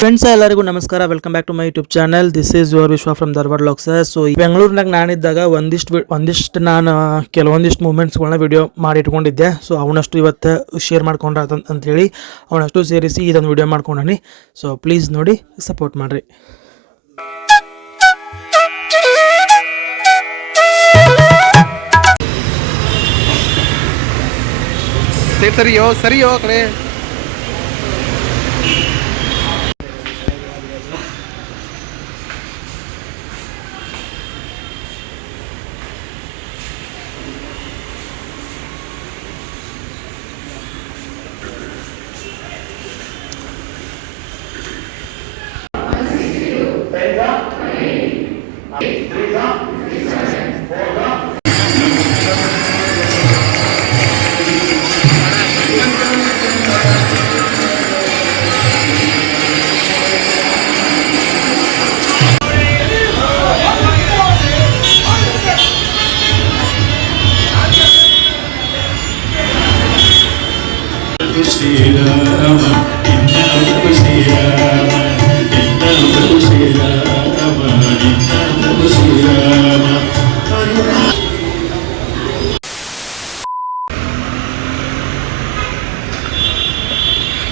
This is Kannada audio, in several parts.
ಫ್ರೆಂಡ್ಸ್ ಎಲ್ಲರಿಗೂ ನಮಸ್ಕಾರ. Welcome back to my YouTube channel. This is your Vishwa from Dharwad vlogs. So ಬೆಂಗಳೂರಿನಾಗ ನಾನಿದ್ದಾಗ ಒಂದಿಷ್ಟು ನಾನು ಕೆಲವೊಂದಿಷ್ಟು ಮೂಮೆಂಟ್ಸ್ಗಳನ್ನ ವಿಡಿಯೋ ಮಾಡಿ ಇಟ್ಕೊಂಡಿದ್ದೆ. ಸೊ ಅವನಷ್ಟು ಇವತ್ತು ಶೇರ್ ಮಾಡ್ಕೊಂಡ್ರೆ ಅಂತ ಹೇಳಿ ಅವನಷ್ಟು ಸೇರಿಸಿ ಇದೊಂದು ವಿಡಿಯೋ ಮಾಡ್ಕೊಂಡಾನಿ. ಸೊ ಪ್ಲೀಸ್ ನೋಡಿ, ಸಪೋರ್ಟ್ ಮಾಡಿರಿ. ಸರಿಯೋ ಕಡೆ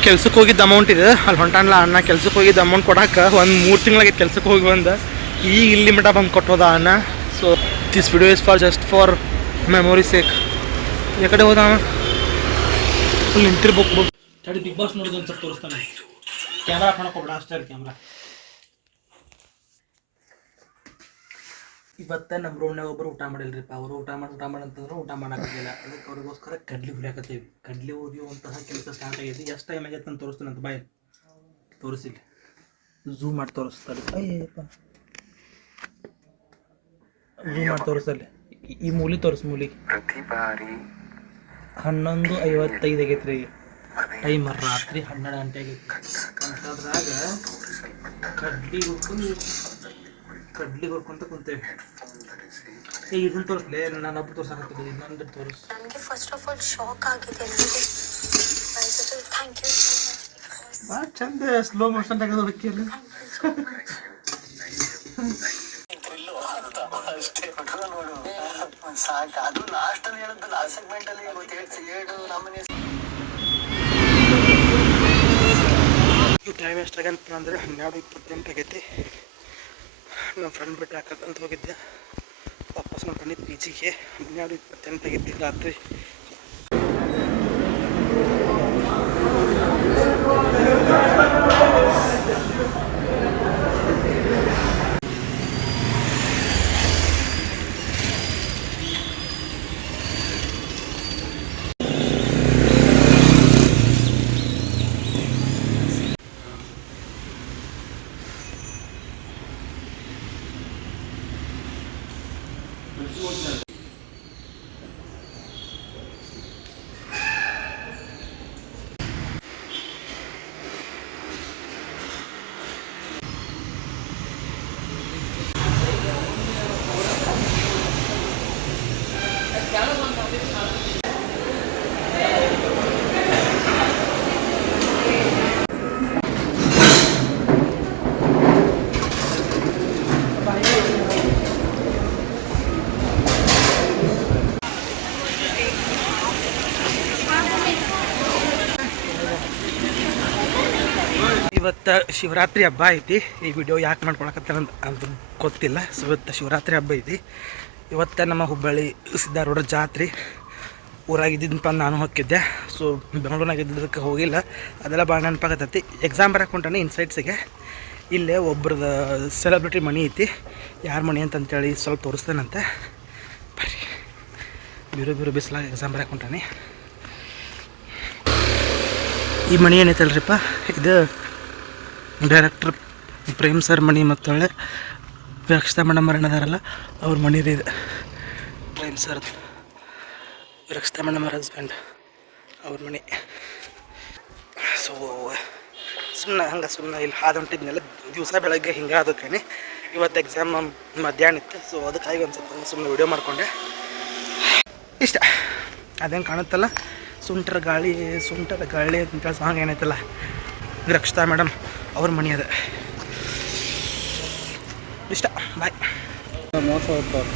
ಕೆಲ್ಸಕ್ಕೆ ಹೋಗಿದ್ದ ಅಮೌಂಟ್ ಇದೆ ಅಲ್ಲಿ ಹೊಂಟಾನಲ್ಲ ಅಣ್ಣ. ಕೆಲ್ಸಕ್ಕೆ ಹೋಗಿದ್ದ ಅಮೌಂಟ್ ಕೊಡಕ್ಕೆ ಒಂದು 3 ತಿಂಗಳಾಗಿತ್ತು ಕೆಲ್ಸಕ್ಕೆ ಹೋಗಿ ಬಂದ. ಈಗ ಇಲ್ಲಿ ಮಟ್ಟ ಬಂದು ಕೊಟ್ಟೋದ ಅಣ್ಣ. So this video is for memory sake. ಈ ಕಡೆ ಹೋದ ಫುಲ್ ನಿಂತಿರ್ಬೇಕು. ತಡಿ ಬಿಗ್ ಬಾಸ್ ನೋಡಿದ ಒಂದು ಸ್ವಲ್ಪ ತೋರಿಸ್ತಾನೆ. ಕ್ಯಾಮ್ರಾ ಹಾಕೋಣಕ್ಕೆ ಹೋಗ್ಬೇಡ, ಅಷ್ಟೇ ಕ್ಯಾಮ್ರಾ. ಇವತ್ತು ನಮ್ಮ ರೂಮ್ನಾಗ ಒಬ್ಬರು ಊಟ ಮಾಡಿಲ್ರಿಪ್ಪ. ಅವರು ಊಟ ಅಂತಂದ್ರೆ ಊಟ ಮಾಡೋಕ್ಕಾಗಿಲ್ಲ. ಅದಕ್ಕೆ ಅವ್ರಿಗೋಸ್ಕರ ಕಡ್ಲಿ ಹುರಿಯಾಕತ್ತೀವಿ. ಕಡ್ಲಿ ಹುರಿಯುವಂತಹ ಕೆಲಸ ಸ್ಟಾರ್ಟ್ ಆಗಿದೆ. ಎಷ್ಟು ಟೈಮ್ ಆಗೈತೆ ಅಂತ ತೋರಿಸ್ತೀನಿ ಅಂತ ಬಾಯ್ ತೋರಿಸಿಲ್ಲ. ಝೂಮ್ ಮಾಡಿ ತೋರಿಸ್ತಾರೆ. ಅಯ್ಯಪ್ಪ ಝೂಮ್ ಮಾಡಿ ತೋರಿಸ್ತಲ್ಲಿ. ಈ ಮೂಲಿ ಮೂಲಿ 11:55 ಆಗೈತೆ ರೀ. ಟೈಮ್ ರಾತ್ರಿ 12 ಗಂಟೆ ಆಗೈತಿ. ಅಂಥದ್ರಾಗ ಕಡ್ಲಿ ಹುರ್ಕೊಂತ ಕುಂತೇವೆ. ಇದನ್ನ ತೋರಿಸ್ಲೇ, ನಾನು ಒಬ್ಬರು ತೋರ್ಸಾಕತ್ತೀನಿ. ಇನ್ನೊಂದು ತೋರಿಸ್. ನನಗೆ ಫಸ್ಟ್ ಆಫ್ ಆಲ್ ಶಾಕ್ ಆಗಿದೆ. ಥ್ಯಾಂಕ್ ಯು ಭಾಳ ಚಂದ ಸ್ಲೋ ಮೋಷನ್ ತೆಗೆದು ಹೋಗಿಲ್ಲ. ಟೈಮ್ ಎಷ್ಟಾಗಂತ ಅಂದರೆ 12:28 ಆಗೈತಿ. ನಮ್ಮ ಫ್ರೆಂಡ್ ಬಿಟ್ಟು ಹಾಕಂತ ಹೋಗಿದ್ದೆ. ವಾಪಸ್ ಮಾಡ್ಕೊಂಡು ಪಿ ಜಿಗೆ 12:28 ಆಗೈತಿ ರಾತ್ರಿ. ಇವತ್ತು ಶಿವರಾತ್ರಿ ಹಬ್ಬ ಐತಿ. ಈ ವಿಡಿಯೋ ಯಾಕೆ ಮಾಡ್ಕೊಳಕತ್ತಾರ ಅಂತ ಗೊತ್ತಿಲ್ಲ. ಸೊ ಇವತ್ತು ಶಿವರಾತ್ರಿ ಹಬ್ಬ ಐತಿ. ಇವತ್ತು ನಮ್ಮ ಹುಬ್ಬಳ್ಳಿ ಸಿದ್ಧಾರೂಢ ಜಾತ್ರೆ ಊರಾಗಿದ್ದಿದ್ದಪ್ಪ. ನಾನು ಹೋಗಿದ್ದೆ. ಸೊ ಬೆಂಗಳೂರಿನಾಗ ಇದ್ದದಕ್ಕೆ ಹೋಗಿಲ್ಲ. ಅದೆಲ್ಲ ಭಾಳ ನೆನಪಾಗತ್ತೈತಿ. ಎಕ್ಸಾಮ್ ಬರೋಕೆ ಹೊಂಟಾನೆ ಇನ್ಸೈಟ್ಸಿಗೆ. ಇಲ್ಲೇ ಒಬ್ರದ್ದು ಸೆಲೆಬ್ರಿಟಿ ಮನಿ ಐತಿ. ಯಾರ ಮನಿ ಅಂತಂತೇಳಿ ಸ್ವಲ್ಪ ತೋರಿಸ್ತೇನಂತೆ. ಬರ್ರಿ. ಬಿರು ಬಿಸಿಲಾಗ ಎಕ್ಸಾಮ್ ಬರೋಕೆ ಹೊಂಟಾನೆ. ಈ ಮನಿ ಏನೈತಲ್ರಿಪ್ಪ, ಇದು ಡೈರೆಕ್ಟರ್ ಪ್ರೇಮ್ ಸರ್ ಮನಿ ಮತ್ತು ವಿರಕ್ಷತಾ ಮೇಡಮ್ ಅದಾರಲ್ಲ ಅವ್ರ ಮನಿ ರೀ ಇದು. ಪ್ರೇಮ್ ಸರ್ ವಿರಕ್ಷತಾ ಮೇಡಮ್ ಅವ್ರ ಹಸ್ಬೆಂಡ್ ಅವ್ರ ಮನಿ. ಸೊ ಸುಮ್ಮನೆ ಇಲ್ಲಿ ಹಾದು ಹೊಂಟಿದ್ನೆಲ್ಲ ದಿವಸ ಬೆಳಗ್ಗೆ ಹಿಂಗೆ ಅದಕ್ಕೇನೆ. ಇವತ್ತು ಎಕ್ಸಾಮ್ ಮಧ್ಯಾಹ್ನ ಇತ್ತು. ಸೊ ಅದಕ್ಕಾಗಿ ಒಂದು ಸ್ವಲ್ಪ ಸುಮ್ಮನೆ ವೀಡಿಯೋ ಮಾಡಿಕೊಂಡೆ ಇಷ್ಟ. ಅದೇನು ಕಾಣುತ್ತಲ್ಲ ಸುಂಟರ ಗಾಳಿ ಅಂತೇಳಿ ಸಾಂಗ್ ಏನೈತಲ್ಲ, ರಕ್ಷತಾ ಮೇಡಮ್ ಅವ್ರ ಮನೆ ಅದ ಇಷ್ಟ. ಬಾಯ್. ಮೋಸ ಹೋಗ್ತಾರೆ.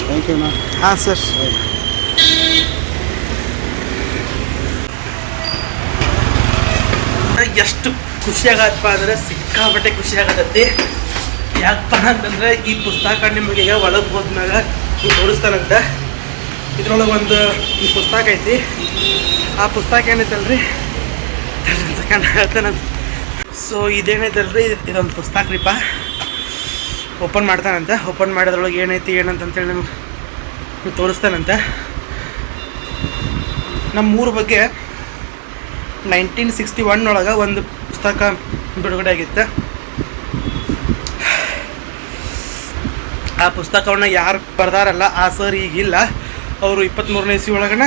ಥ್ಯಾಂಕ್ ಯುನಾ. ಹಾಂ ಸರ್. ಎಷ್ಟು ಖುಷಿಯಾಗತ್ತಪ್ಪ ಅಂದ್ರೆ ಸಿಕ್ಕಾಪಟ್ಟೆ ಖುಷಿ ಆಗತ್ತೈತಿ. ಯಾಕಪ್ಪ ಅಂತಂದ್ರೆ ಈ ಪುಸ್ತಕ ನಿಮಗೆ ಒಳಗೆ ಹೋದ್ಮ್ಯಾಗ ತೋರಿಸ್ತಾನಂತ. ಇದ್ರೊಳಗೆ ಒಂದು ಈ ಪುಸ್ತಕ ಐತಿ. ಆ ಪುಸ್ತಕ ಏನೈತಲ್ರಿ ಸೆಕೆಂಡ್ ಹೇಳ್ತಾನೆ. ಸೊ ಇದೇನೈತಲ್ರಿ ಇದೊಂದು ಪುಸ್ತಕ ರೀಪ. ಓಪನ್ ಮಾಡ್ತಾನಂತ. ಓಪನ್ ಮಾಡೋದ್ರೊಳಗೆ ಏನೈತಿ ಏನಂತಂತೇಳಿ ನಿಮ್ಗೆ ತೋರಿಸ್ತಾನಂತ. ನಮ್ಮೂರ ಬಗ್ಗೆ 1961 ಒಳಗೆ ಒಂದು ಪುಸ್ತಕ ಬಿಡುಗಡೆ ಆಗಿತ್ತು. ಆ ಪುಸ್ತಕವನ್ನು ಯಾರು ಬರ್ದಾರಲ್ಲ ಆ ಸರ್ ಈಗಿಲ್ಲ. ಅವರು 23ನೇ ಇಸ್ವಿ ಒಳಗನ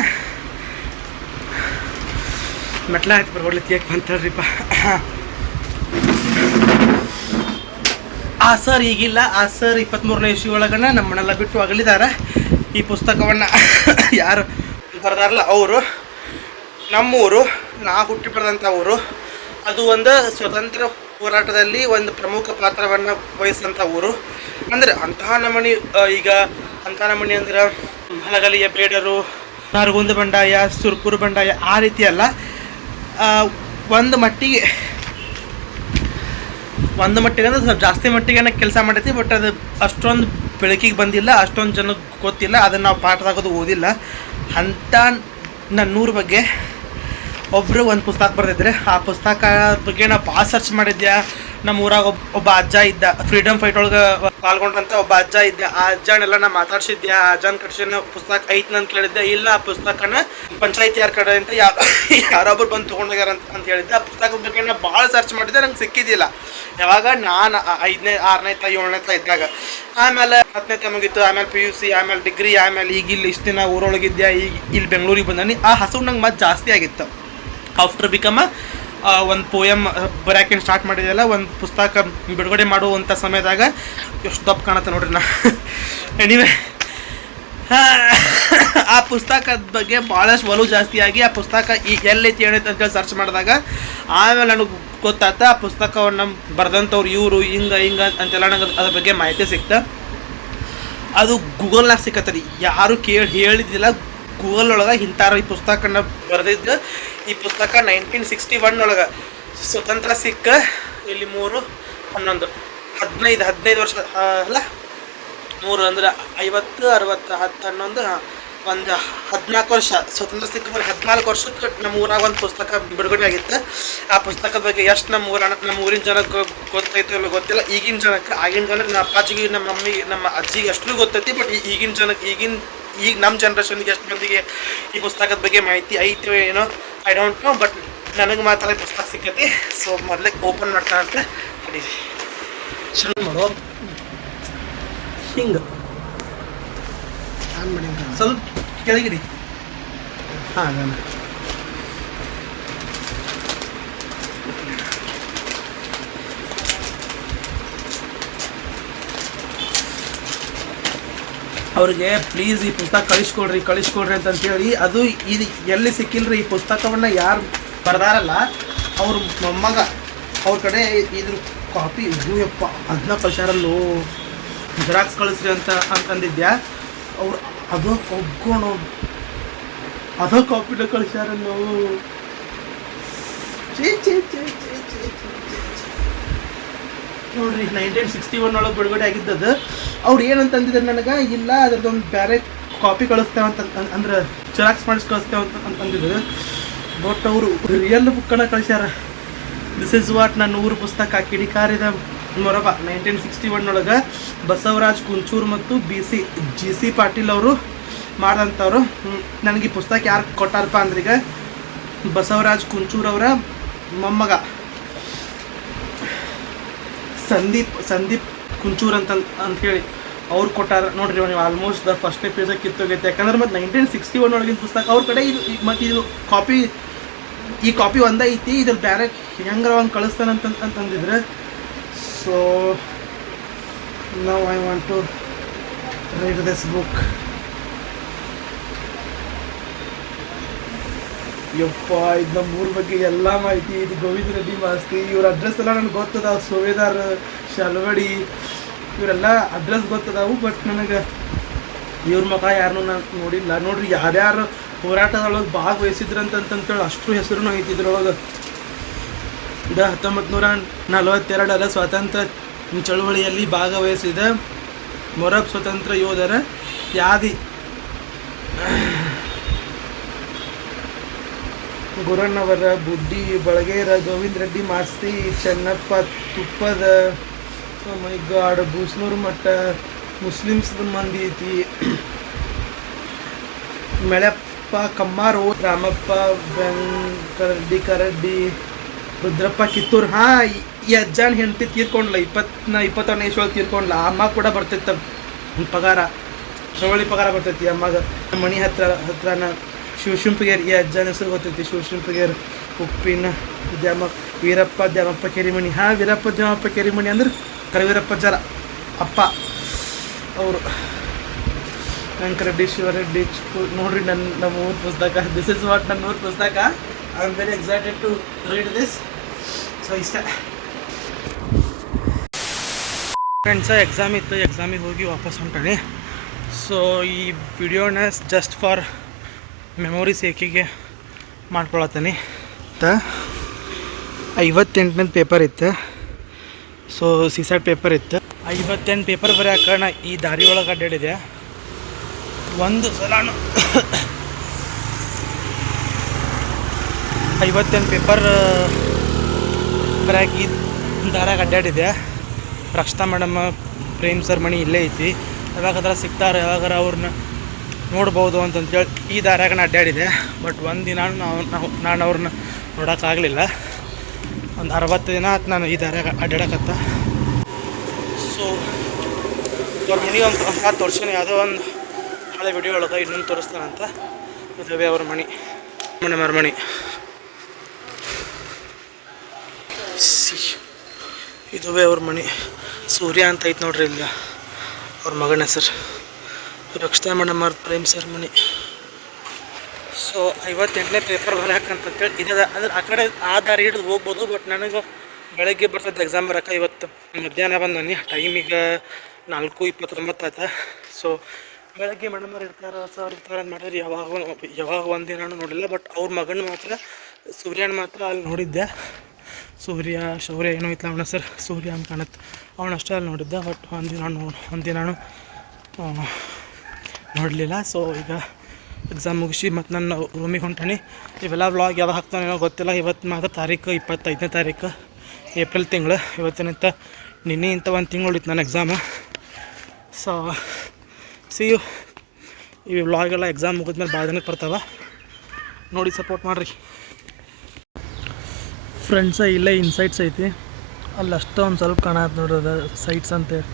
ಮೆಟ್ಲ ಆಯ್ತು ಬರ್ಕೊಡ್ಲಿಕ್ಕೆ ಯಾಕೆ ಬಂತಾಳ್ರಿಪ್ಪ. ಆ ಸರ್ ಈಗಿಲ್ಲ. ಆ ಸರ್ 23ನೇ ಇಸ್ವಿ ಒಳಗನ ನಮ್ಮನ್ನೆಲ್ಲ ಬಿಟ್ಟು ಅಗಲಿದ್ದಾರೆ. ಈ ಪುಸ್ತಕವನ್ನು ಯಾರು ಬರ್ದಾರಲ್ಲ ಅವರು ನಮ್ಮೂರು, ನಾವು ಹುಟ್ಟಿ ಬೆಳೆದಂಥ ಊರು. ಅದು ಒಂದು ಸ್ವತಂತ್ರ ಹೋರಾಟದಲ್ಲಿ ಒಂದು ಪ್ರಮುಖ ಪಾತ್ರವನ್ನು ವಹಿಸಿದಂಥ ಊರು. ಅಂದರೆ ಅಂತಹ ನಮೂನಿ ಈಗ ಅಂತಹ ನಮೂನಿ ಅಂದ್ರೆ ಹಲಗಲಿಯ ಬೇಡರು, ನರಗುಂದ ಬಂಡಾಯ, ಸುರ್ಪುರ ಬಂಡಾಯ ಆ ರೀತಿ ಅಲ್ಲ. ಒಂದು ಮಟ್ಟಿಗೆ ಅಂದ್ರೆ ಸ್ವಲ್ಪ ಜಾಸ್ತಿ ಮಟ್ಟಿಗೆ ಕೆಲಸ ಮಾಡೈತಿ. ಬಟ್ ಅದು ಅಷ್ಟೊಂದು ಬೆಳಕಿಗೆ ಬಂದಿಲ್ಲ, ಅಷ್ಟೊಂದು ಜನಕ್ಕೆ ಗೊತ್ತಿಲ್ಲ. ಅದನ್ನು ನಾವು ಪಾಠದಾಗೋದು ಓದಿಲ್ಲ. ಅಂಥ ನನ್ನೂರ ಬಗ್ಗೆ ಒಬ್ಬರು ಒಂದು ಪುಸ್ತಕ ಬರೆದಿದ್ರೆ ಆ ಪುಸ್ತಕ ಬಗ್ಗೆ ನಾವು ಭಾಳ ಸರ್ಚ್ ಮಾಡಿದ್ದೆ. ನಮ್ಮ ಊರಾಗ ಒಬ್ಬ ಅಜ್ಜ ಇದ್ದ, ಫ್ರೀಡಮ್ ಫೈಟ್ ಒಳಗೆ ಪಾಲ್ಗೊಂಡ್ರಂತ ಒಬ್ಬ ಅಜ್ಜ ಇದ್ದೆ. ಆ ಅಜ್ಜನೆಲ್ಲ ನಾ ಮಾತಾಡ್ಸಿದ್ದೆ. ಆ ಅಜ್ಜನ ಕಡೆ ಪುಸ್ತಕ ಐತೆ ಅಂತ ಕೇಳಿದ್ದೆ. ಇಲ್ಲ, ಆ ಪುಸ್ತಕನ ಪಂಚಾಯತಿ ಯಾರ ಕಡೆ ಅಂತ ಯಾರೊಬ್ಬರು ಬಂದು ತೊಗೊಂಡೋಗ್ಯಾರ ಅಂತ ಹೇಳಿದ್ದೆ. ಆ ಪುಸ್ತಕದ ಬಗ್ಗೆ ನಾನು ಭಾಳ ಸರ್ಚ್ ಮಾಡಿದ್ದೆ, ನಂಗೆ ಸಿಕ್ಕಿದ್ದಿಲ್ಲ. ಯಾವಾಗ ನಾನು 5ನೇ 6ನೇ 7ನೇ ಇದ್ದಾಗ. ಆಮೇಲೆ 10ನೇ ಮುಗೀತು. ಆಮೇಲೆ PUC, ಆಮೇಲೆ ಡಿಗ್ರಿ, ಆಮೇಲೆ ಈಗ ಇಲ್ಲಿ ಇಷ್ಟು ದಿನ ಊರೊಳಗಿದ್ದೆ. ಈಗ ಇಲ್ಲಿ ಬೆಂಗಳೂರಿಗೆ ಬಂದಾನಿ. ಆ ಹಸು ನಂಗೆ ಮತ್ತೆ ಜಾಸ್ತಿ ಆಗಿತ್ತು. ಆಫ್ಟರ್ ಬಿಕಮ್ ಒಂದು ಪೋಯಮ್ ಬರೆಯೋಕೆ ಸ್ಟಾರ್ಟ್ ಮಾಡಿದೆಯಲ್ಲ, ಒಂದು ಪುಸ್ತಕ ಬಿಡುಗಡೆ ಮಾಡುವಂಥ ಸಮಯದಾಗ ಎಷ್ಟು ದಪ್ಪ ಕಾಣುತ್ತೆ ನೋಡ್ರಿ ನಾ. ಎನಿವೆ, ಆ ಪುಸ್ತಕದ ಬಗ್ಗೆ ಭಾಳಷ್ಟು ಒಲವು ಜಾಸ್ತಿಯಾಗಿ ಆ ಪುಸ್ತಕ ಎಲ್ಲೈತಿ ಏನೈತೆ ಅಂತೇಳಿ ಸರ್ಚ್ ಮಾಡಿದಾಗ ಆಮೇಲೆ ನನಗೆ ಗೊತ್ತಾಯ್ತು ಆ ಪುಸ್ತಕವನ್ನು ಬರೆದಂಥವ್ರು ಇವರು ಹಿಂಗೆ ಅಂತೆಲ್ಲ ನಂಗೆ ಅದ್ರ ಬಗ್ಗೆ ಮಾಹಿತಿ ಸಿಕ್ತು. ಅದು ಗೂಗಲ್ನಾಗ ಸಿಕ್ಕತ್ತರಿ. ಯಾರು ಹೇಳಿದ್ದಿಲ್ಲ. ಗೂಗಲ್ ಒಳಗೆ ಇಂಥವ್ರು ಈ ಪುಸ್ತಕನ ಬರೆದಿದ್ದು. ಈ ಪುಸ್ತಕ 1961 ಒಳಗೆ ಸ್ವತಂತ್ರ ಸಿಕ್ಕ ಇಲ್ಲಿ 3 11 15 ವರ್ಷ ಅಲ್ಲ, 3 ಅಂದ್ರೆ 50 60 10 11 ಒಂದು 14 ವರ್ಷ ಸ್ವತಂತ್ರ ಸಿಕ್ಕ ಮೇಲೆ 14 ವರ್ಷಕ್ಕೆ ನಮ್ಮ ಊರಾಗ ಒಂದು ಪುಸ್ತಕ ಬಿಡುಗಡೆ ಆಗಿತ್ತು. ಆ ಪುಸ್ತಕದ ಬಗ್ಗೆ ಎಷ್ಟು ನಮ್ಮ ಊರಿನ ಜನಕ್ಕೆ ಗೊತ್ತೈತೆ ಇಲ್ಲ ಗೊತ್ತಿಲ್ಲ. ಈಗಿನ ಜನಕ್ಕೆ, ಆಗಿನ ಜನಕ್ಕೆ ನಮ್ಮ ಅಪ್ಪಾಜಿಗೆ, ನಮ್ಮ ಮಮ್ಮಿಗೆ, ನಮ್ಮ ಅಜ್ಜಿಗೆ ಅಷ್ಟು ಗೊತ್ತೈತಿ. ಬಟ್ ಈಗಿನ ಜನಕ್ಕೆ ಈಗ ನಮ್ಮ ಜನ್ರೇಷನ್ಗೆ ಎಷ್ಟು ಮಂದಿಗೆ ಈ ಪುಸ್ತಕದ ಬಗ್ಗೆ ಮಾಹಿತಿ ಐತಿ ಏನೋ ಐ ಡೋಂಟ್ ನೋ. ಬಟ್ ನನಗೆ ಮಾತ್ರ ಪುಸ್ತಕ ಸಿಕ್ಕೈತಿ. ಸೊ ಮೊದಲೇ ಓಪನ್ ಮಾಡ್ತಾನಂತ ಕಡೀರಿ. ಚಂದ ಮಾಡೋ ಹಿಂಗೆ ಆನ್ ಮಾಡಿ ಸ್ವಲ್ಪ ಕೆಳಗಿರಿ. ಹಾಂ, ಅದನ್ನು ಅವ್ರಿಗೆ ಪ್ಲೀಸ್ ಈ ಪುಸ್ತಕ ಕಳಿಸ್ಕೊಡ್ರಿ ಅಂತಂತೇಳಿ. ಅದು ಇದು ಎಲ್ಲಿ ಸಿಕ್ಕಿಲ್ರಿ. ಈ ಪುಸ್ತಕವನ್ನು ಯಾರು ಬರ್ದಾರಲ್ಲ ಅವ್ರ ಮೊಮ್ಮಗ ಅವ್ರ ಕಡೆ ಇದ್ರ ಕಾಪಿ ಯಪ್ಪ ಅದನ್ನ ಕಳ್ಸ್ಯಾರಲ್ಲೋ, ಜೆರಾಕ್ಸ್ ಕಳಿಸ್ರಿ ಅಂತಂದಿದ್ಯಾ. ಅವ್ರು ಅದು ಒಗ್ಗೋಣ ಅದೋ ಕಾಪಿನ ಕಳ್ಸ್ಯಾರಲ್ಲೋ. ನೋಡ್ರಿ 1961 ಒಳಗೆ ಬಿಡುಗಡೆ ಆಗಿದ್ದದು. ಅವ್ರು ಏನಂತಂದಿದ್ರು ನನಗೆ, ಇಲ್ಲ ಅದ್ರದ್ದೊಂದು ಬೇರೆ ಕಾಪಿ ಕಳಿಸ್ತೇವೆ ಅಂದ್ರೆ ಜೆರಾಕ್ಸ್ ಮಾಡಿಸಿ ಕಳಿಸ್ತೇವೆ ಅಂದಿದ್ರು. ಬಟ್ ಅವರು ರಿಯಲ್ ಬುಕ್ಕನ್ನು ಕಳಿಸ್ಯಾರ. ದಿಸ್ ಇಸ್ ವಾಟ್ ನನ್ನ ಊರು ಪುಸ್ತಕ ಕಿಡಿಕಾರಿದ ಮೊರಬ 1961 ಒಳಗೆ ಬಸವರಾಜ್ ಕುಂಚೂರು ಮತ್ತು GC ಪಾಟೀಲ್ ಅವರು ಮಾಡಿದಂಥವ್ರು. ನನಗೆ ಈ ಪುಸ್ತಕ ಯಾರು ಕೊಟ್ಟಾರಪ್ಪ ಅಂದ್ರೆ ಈಗ ಬಸವರಾಜ್ ಕುಂಚೂರವರ ಮೊಮ್ಮಗ ಸಂದೀಪ್ ಕುಂಚೂರ್ ಅಂತ ಹೇಳಿ ಅವ್ರು ಕೊಟ್ಟಾರ. ನೋಡ್ರಿ ನೀವು ಆಲ್ಮೋಸ್ಟ್ ದ ಫಸ್ಟ್ನೇ ಪೇಜಾಗಿ ಕಿತ್ತೋಗೈತೆ. ಯಾಕಂದ್ರೆ ಮತ್ತು 1961 ಒಳಗಿನ ಪುಸ್ತಕ ಅವ್ರ ಕಡೆ ಮತ್ತು ಇದು ಈ ಕಾಪಿ ಒಂದೇ ಐತಿ. ಇದ್ರ ಬೇರೆ ಹೆಂಗಾರ ಒಂದು ಕಳಿಸ್ತಾನಂತಂದಿದ್ರೆ. So now I want to read this book. ಯಪ್ಪ ಇದು ನಮ್ಮೂರ ಬಗ್ಗೆ ಎಲ್ಲ ಮಾಹಿತಿ. ಇದು ಗೋವಿಂದ ರೆಡ್ಡಿ ಮಾಸ್ತಿ. ಇವ್ರ ಅಡ್ರೆಸ್ ಎಲ್ಲ ನನಗೆ ಗೊತ್ತದ. ಸುಬೇದಾರ್, ಶಲ್ವಡಿ, ಇವರೆಲ್ಲ ಅಡ್ರೆಸ್ ಗೊತ್ತದಾವು. ಬಟ್ ನನಗೆ ಇವ್ರ ಮುಖ ಯಾರನ್ನೂ ನಾನು ನೋಡಿಲ್ಲ. ನೋಡ್ರಿ ಯಾರ್ಯಾರು ಹೋರಾಟದೊಳಗೆ ಭಾಗವಹಿಸಿದ್ರಂತಂತೇಳಿ ಅಷ್ಟು ಹೆಸರು ಐತಿ ಇದ್ರೊಳಗೆ. ಇದು 1942 ಸ್ವಾತಂತ್ರ್ಯ ಚಳುವಳಿಯಲ್ಲಿ ಭಾಗವಹಿಸಿದ ಮೊರಬ್ ಸ್ವತಂತ್ರ ಯೋಧರ ಯಾದಿ. ಗುರಣ್ಣವರ, ಬುಡ್ಡಿ, ಬಳಗೇರ, ಗೋವಿಂದ ರೆಡ್ಡಿ ಮಾಸ್ತಿ, ಚೆನ್ನಪ್ಪ ತುಪ್ಪದ, ಮೈ ಗಾಡ್, ಬೂಸ್ನೂರು ಮಠ, ಮುಸ್ಲಿಮ್ಸ್ ಮಂದಿ ಐತಿ, ಮೆಳಪ್ಪ ಕಮ್ಮಾರು, ರಾಮಪ್ಪ ಕರಡ್ಡಿ, ರುದ್ರಪ್ಪ ಕಿತ್ತೂರು. ಈ ಅಜ್ಜಾನ್ ಹೆಂಡತಿ ತೀರ್ಕೊಂಡ್ಲ 21ನೇ ಇಸ್ವೊಳಗೆ ತೀರ್ಕೊಂಡ್ಲ. ಅಮ್ಮ ಕೂಡ ಬರ್ತೈತೆ ಪಗಾರ, ಚವಳಿ ಪಗಾರ ಬರ್ತೈತಿ ಅಮ್ಮಗೆ. ಮಣಿ ಹತ್ರನ ಶಿವಶಿಂಪಗೇರ್. ಈ ಅಜ್ಜನ ಹೆಸರು ಗೊತ್ತೈತಿ, ಶಿವಶಿಂಪಗೇರ್. ಉಪ್ಪಿನ ವೀರಪ್ಪ ದ್ಯಾಮಪ್ಪ ಕೆರಿಮಣಿ. ವೀರಪ್ಪ ದ್ಯಾಮಪ್ಪ ಕೆರಿಮಣಿ ಅಂದ್ರೆ ಕರವೀರಪ್ಪ ಜರ ಅಪ್ಪ ಅವರು. ವೆಂಕರೆಡ್ಡಿ, ಶಿವರೆಡ್ಡಿ, ನೋಡ್ರಿ ನಮ್ಮ ಊರ ಪುಸ್ತಕ. ದಿಸ್ ಇಸ್ ವಾಟ್ ನನ್ನ ಊರ ಪುಸ್ತಕ. I am very excited to read this. So ಇಷ್ಟ ಫ್ರೆಂಡ್ಸ, ಎಕ್ಸಾಮ್ ಇತ್ತು. ಎಕ್ಸಾಮಿಗೆ ಹೋಗಿ ವಾಪಸ್ ಹೊಂಟಾನೆ. ಸೊ ಈ ವಿಡಿಯೋನ ಜಸ್ಟ್ ಫಾರ್ ಮೆಮೊರಿ ಸೇಕಿಗೆ ಮಾಡ್ಕೊಳತ್ತೀನಿ. 58ನೇ ಪೇಪರ್ ಇತ್ತು. ಸೊ ಸಿಸೆಟ್ ಪೇಪರ್ ಇತ್ತು. 58 ಪೇಪರ್ ಬರೆಯೋಕೆ ನಾ ಈ ದಾರಿ ಒಳಗೆ ಅಡ್ಡಾಡಿದೆ. ಒಂದು ಸಲ 58 ಪೇಪರ್ ಬರೆಯೋಕೆ ಈ ದಾರಾಗ ಅಡ್ಡಾಡಿದೆ. ರಕ್ಷತಾ ಮೇಡಮ್, ಪ್ರೇಮ್ ಸರ್ ಮಣಿ ಇಲ್ಲೇ ಐತಿ. ಯಾವಾಗಾದ್ರೆ ಸಿಗ್ತಾರೆ, ಯಾವಾಗಾರ ಅವ್ರನ್ನ ನೋಡ್ಬೋದು ಅಂತಂತೇಳಿ ಈ ದಾರ್ಯಾಗ ನಾನು ಅಡ್ಡಾಡಿದೆ. ಬಟ್ ಒಂದು ದಿನ ನಾನು ಅವ್ರನ್ನ ನೋಡೋಕ್ಕಾಗಲಿಲ್ಲ. ಒಂದು 60 ದಿನ ಆಯ್ತು ನಾನು ಈ ದಾರ್ಯಾಗ ಅಡ್ಡಾಡಕತ್ತ. ಸೊ ಅವ್ರ ಮನೆ ಒಂದು ತೋರಿಸ್ತೀನಿ. ಯಾವುದೋ ಒಂದು ಹಳೆ ವಿಡಿಯೋ ಒಳಗೆ ಇನ್ನೊಂದು ತೋರಿಸ್ತಾನಂತ. ಇದುವೇ ಅವ್ರ ಮನೆ, ಮೇಡಮ್ ಮನೆ. ಇದುವೇ ಅವ್ರ ಮನೆ. ಸೂರ್ಯ ಅಂತ ಐತೆ ನೋಡ್ರಿ ಇಲ್ಲ ಅವ್ರ ಮಗನ ಹೆಸರು. ರಕ್ಷತಾ ಮೇಡಮ್ ಅವ್ರ ಪ್ರೇಮ್ ಸರ್ ಮನೆ. ಸೊ 58ನೇ ಪೇಪರ್ ಬರೋಕಂತೇಳಿ ಇದೆ. ಅಂದ್ರೆ ಆ ಕಡೆ ಆ ದಾರಿ ಹಿಡಿದು ಹೋಗ್ಬೋದು. ಬಟ್ ನನಗೆ ಬೆಳಗ್ಗೆ ಬರ್ತದೆ ಎಕ್ಸಾಮ್ ಬರೋಕೆ. ಇವತ್ತು ಮಧ್ಯಾಹ್ನ ಬಂದನಿ. ಟೈಮಿಗೆ 4:29 ಆಯ್ತು. ಸೊ ಬೆಳಗ್ಗೆ ಮೇಡಮ್ ಅವ್ರು ಇರ್ತಾರೆ, ಸರ್ ಇರ್ತಾರೆ ಅಂತ ಮಾಡಿದ್ರೆ ಯಾವಾಗ ಒಂದಿನ ನೋಡಿಲ್ಲ. ಬಟ್ ಅವ್ರ ಮಗನ ಮಾತ್ರ, ಸೂರ್ಯನ ಮಾತ್ರ ಅಲ್ಲಿ ನೋಡಿದ್ದೆ. ಶೌರ್ಯ ಏನೋ ಇತ್ತು ಅವನ ಸರ್, ಸೂರ್ಯ ಅಂತ ಕಾಣುತ್ತೆ. ಅವನಷ್ಟೇ ಅಲ್ಲಿ ನೋಡಿದ್ದೆ. ಬಟ್ ಒಂದಿನ ನೋಡಲಿಲ್ಲ. ಸೊ ಈಗ ಎಕ್ಸಾಮ್ ಮುಗಿಸಿ ಮತ್ತು ನನ್ನ ರೂಮಿಗೆ ಹೊಂಟಾನೆ. ಇವೆಲ್ಲ ವ್ಲಾಗ್ ಯಾವಾಗ ಹಾಕ್ತಾನೇನೋ ಗೊತ್ತಿಲ್ಲ. ಇವತ್ತು ಮಾತ್ರ ತಾರೀಕು 25ನೇ ತಾರೀಕು ಏಪ್ರಿಲ್ ತಿಂಗಳು. ಇವತ್ತಿನಿಂದ ನಿನ್ನೆಯಿಂದ ಒಂದು ತಿಂಗಳು ಉಳಿತು ನನ್ನ ಎಕ್ಸಾಮು. So C you. ಈ ವ್ಲಾಗೆಲ್ಲ ಎಕ್ಸಾಮ್ ಮುಗಿದ್ಮೇಲೆ ಭಾಳ ದಿನಕ್ಕೆ ಬರ್ತಾವೆ. ನೋಡಿ ಸಪೋರ್ಟ್ ಮಾಡಿರಿ ಫ್ರೆಂಡ್ಸ. ಇಲ್ಲೇ ಇನ್ಸೈಟ್ಸ್ ಐತಿ. ಅಲ್ಲಿ ಅಷ್ಟೊಂದು ಸ್ವಲ್ಪ ಕಾಣತ್ತೆ ನೋಡೋದು ಸೈಟ್ಸ್ ಅಂತೇಳಿ.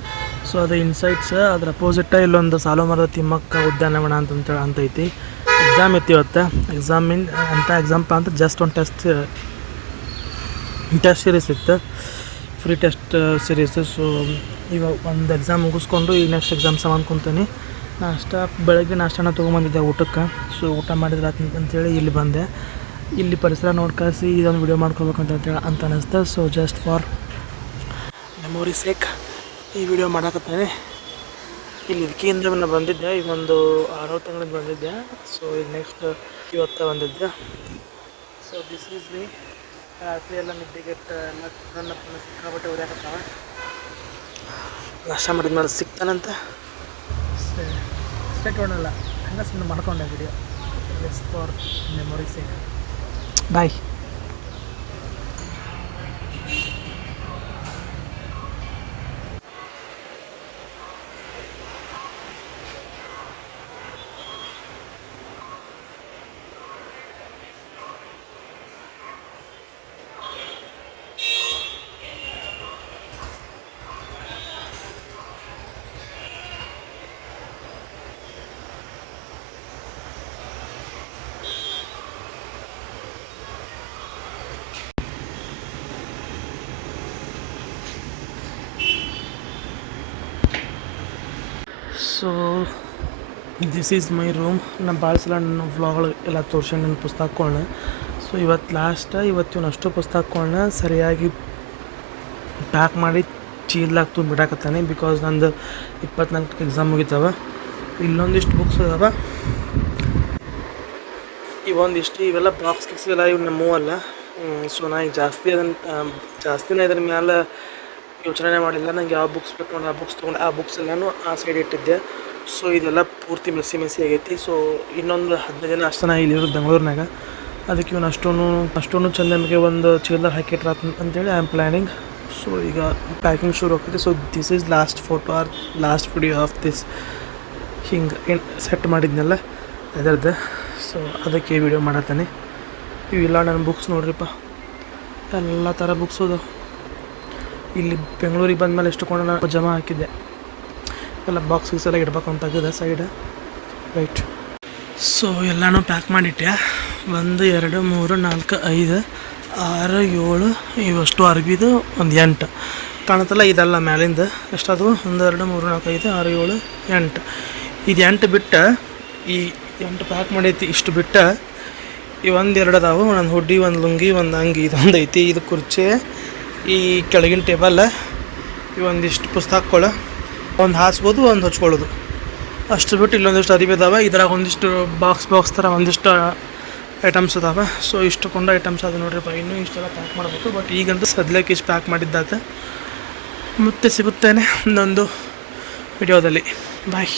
ಸೊ ಅದು ಇನ್ಸೈಟ್ಸ್. ಅದ್ರ ಅಪೋಸಿಟ್ಟ ಇಲ್ಲೊಂದು ಸಾಲುಮರದ ತಿಮ್ಮಕ್ಕ ಉದ್ಯಾನವನ ಅಂತೈತಿ. ಎಕ್ಸಾಮ್ ಇತ್ತು ಇವತ್ತು. ಎಕ್ಸಾಮ್ ಅಂತ ಎಕ್ಸಾಮ್ಪ ಅಂತ ಜಸ್ಟ್ ಒಂದು ಟೆಸ್ಟ್ ಸೀರೀಸ್ ಇತ್ತು, ಫ್ರೀ ಟೆಸ್ಟ್ ಸೀರೀಸು. ಸೊ ಇವಾಗ ಒಂದು ಎಕ್ಸಾಮ್ ಮುಗಿಸ್ಕೊಂಡು ಈಗ ನೆಕ್ಸ್ಟ್ ಎಕ್ಸಾಮ್ ಸಂಬಂಧ ಕುಂತೀನಿ. ಬೆಳಗ್ಗೆ ನಾಷ್ಟನ ತೊಗೊಂಬಂದಿದ್ದೆ ಊಟಕ್ಕೆ. ಸೊ ಊಟ ಮಾಡಿದ್ರೆ ಅಂತೇಳಿ ಇಲ್ಲಿ ಬಂದೆ. ಇಲ್ಲಿ ಪರಿಸರ ನೋಡ್ಕಳಿಸಿ ಇದೊಂದು ವಿಡಿಯೋ ಮಾಡ್ಕೋಬೇಕಂತೇಳಿ ಅಂತ ಅನ್ನಿಸ್ತು. So just for memory sake ಈ ವಿಡಿಯೋ ಮಾಡಕತ್ತೇನೆ. ಇಲ್ಲಿ ಇದಕ್ಕಿಂತ ನಾನು ಬಂದಿದ್ದೆ. ಈಗ ಒಂದು 6 ತಿಂಗಳಿಗೆ ಬಂದಿದ್ದೆ. ಸೊ ಈಗ ನೆಕ್ಸ್ಟ್ ಇವತ್ತು ಬಂದಿದ್ದೆ. So this is me. ರಾತ್ರಿ ಎಲ್ಲ ನಿದ್ದೆಗೆಟ್ಟ ಎಲ್ಲ ನನ್ನ ಸಿಕ್ಕಾಬಟ್ಟೆ ಉರಿಯಾಕತ್ತಾವ. ನಾಷ್ಟ ಮಾಡಿದ್ಮೇಲೆ ಸಿಗ್ತಾನಂತ ಸ್ಟೇಟ್ ಹೊಡಲ್ಲ ಹಂಗೆ ಸುಮ್ಮನೆ ಮಾಡ್ಕೊಂಡೆ video. Just for memory sake. Bye. This is my room. ನಾನು ಭಾಳ ಸಲ ನನ್ನ ವ್ಲಾಗ್ಗಳು ಎಲ್ಲ ತೋರ್ಸಂಡು ನನ್ನ ಪುಸ್ತಕಗಳನ್ನ. ಸೊ ಇವತ್ತು ಅಷ್ಟು ಪುಸ್ತಕಗಳನ್ನ ಸರಿಯಾಗಿ ಪ್ಯಾಕ್ ಮಾಡಿ ಚೀಲ್ದಾಗ ತುಂಬ ಬಿಡಾಕತ್ತಾನೆ. ಬಿಕಾಸ್ ನಂದು 24 ಎಕ್ಸಾಮ್ ಮುಗಿತಾವ. ಇಲ್ಲೊಂದಿಷ್ಟು ಬುಕ್ಸ್ ಅದಾವ, ಇವೆಲ್ಲ ಬಾಕ್ಸ್ ಎಲ್ಲ ಇವು ನಮ್ಮವಲ್ಲ. ಸೊ ನಾ ಈಗ ಜಾಸ್ತಿನ ಇದ್ರ ಮ್ಯಾಲೆ ಯೋಚನೆ ಮಾಡಿಲ್ಲ. ನಂಗೆ ಯಾವ ಬುಕ್ಸ್ ಬೇಕು ನೋಡಿ ಆ ಬುಕ್ಸ್ ತೊಗೊಂಡು ಆ ಬುಕ್ಸ್ ಎಲ್ಲನೂ ಆ ಸೈಡ್ ಇಟ್ಟಿದ್ದೆ. ಸೊ ಇದೆಲ್ಲ ಪೂರ್ತಿ ಮೆಸ್ಸಿ ಆಗೈತಿ. ಸೊ ಇನ್ನೊಂದು 15 ದಿನ ಅಷ್ಟೇ ನಾ ಇಲ್ಲಿರೋದು ಬೆಂಗಳೂರಿನಾಗ. ಅದಕ್ಕೆ ಇವನು ಅಷ್ಟೊಂದು ಚಂದ ನಮಗೆ ಒಂದು ಚೀಲದಾಗ ಹಾಕಿಟ್ರ ಅಂತೇಳಿ ಐ ಆಮ್ ಪ್ಲ್ಯಾನಿಂಗ್. ಸೊ ಈಗ ಪ್ಯಾಕಿಂಗ್ ಶುರು ಆಗ್ತೈತಿ. So this is last photo or last video of this. ಹಿಂಗೆ ಏನು ಸೆಟ್ ಮಾಡಿದ್ನಲ್ಲ ಅದರದ್ದು. ಸೊ ಅದಕ್ಕೆ ವಿಡಿಯೋ ಮಾಡತ್ತಾನೆ. ಇವೆಲ್ಲ ನನ್ನ ಬುಕ್ಸ್ ನೋಡ್ರಿಪ್ಪ, ಎಲ್ಲ ಥರ ಬುಕ್ಸ್ ಅದಾವೆ. ಇಲ್ಲಿ ಬೆಂಗಳೂರಿಗೆ ಬಂದಮೇಲೆ ಎಷ್ಟುಕೊಂಡು ನಾನು ಜಮಾ ಹಾಕಿದ್ದೆ ಎಲ್ಲ ಬಾಕ್ಸ್ ಎಲ್ಲ ಇಡ್ಬೇಕು ಅಂತ ಆಗಿದೆ ಸೈಡ್ ರೈಟ್. ಸೊ ಎಲ್ಲನೂ ಪ್ಯಾಕ್ ಮಾಡಿಟ್ಟೆ. 1 2 3 4 5 6 7 ಇವಷ್ಟು ಅರ್ಬಿದು ಒಂದು 8 ಕಾಣುತ್ತಲ್ಲ. ಇದೆಲ್ಲ ಮ್ಯಾಲಿಂದ ಎಷ್ಟಾದವು 1 2 3 4 5 6 7 8. ಇದು 8 ಬಿಟ್ಟು ಈ 8 ಪ್ಯಾಕ್ ಮಾಡೈತಿ. ಇಷ್ಟು ಬಿಟ್ಟು ಈ 1 2 ಅದಾವು. ಒಂದು ಹುಡ್ಡಿ, ಒಂದು ಲುಂಗಿ, ಒಂದು ಅಂಗಿ, ಇದೊಂದು ಐತಿ. ಇದು ಕುರ್ಚಿ, ಈ ಕೆಳಗಿನ ಟೇಬಲ್, ಇವೊಂದಿಷ್ಟು ಪುಸ್ತಕಗಳು, ಒಂದು ಹಾಸ್ಬೋದು, ಒಂದು ಹಚ್ಕೊಳ್ಳೋದು ಅಷ್ಟು ಬಿಟ್ಟು ಇಲ್ಲೊಂದಿಷ್ಟು ಅರಿವಿ ಅದಾವೆ. ಇದ್ರಾಗ ಒಂದಿಷ್ಟು ಬಾಕ್ಸ್ ಥರ ಒಂದಿಷ್ಟು ಐಟಮ್ಸ್ ಅದಾವೆ. ಸೊ ಇಷ್ಟುಕೊಂಡು ಐಟಮ್ಸ್ ಅದು ನೋಡ್ರಿಪ್ಪ. ಇನ್ನೂ ಇಷ್ಟೆಲ್ಲ ಪ್ಯಾಕ್ ಮಾಡಬೇಕು. ಬಟ್ ಈಗಂತೂ ಸದ್ಯಕ್ಕೆ ಇಷ್ಟು ಪ್ಯಾಕ್ ಮಾಡಿದ್ದಾತ. ಮತ್ತೆ ಸಿಗುತ್ತೇನೆ ಇನ್ನೊಂದು ವಿಡಿಯೋದಲ್ಲಿ. ಬಾಯ್.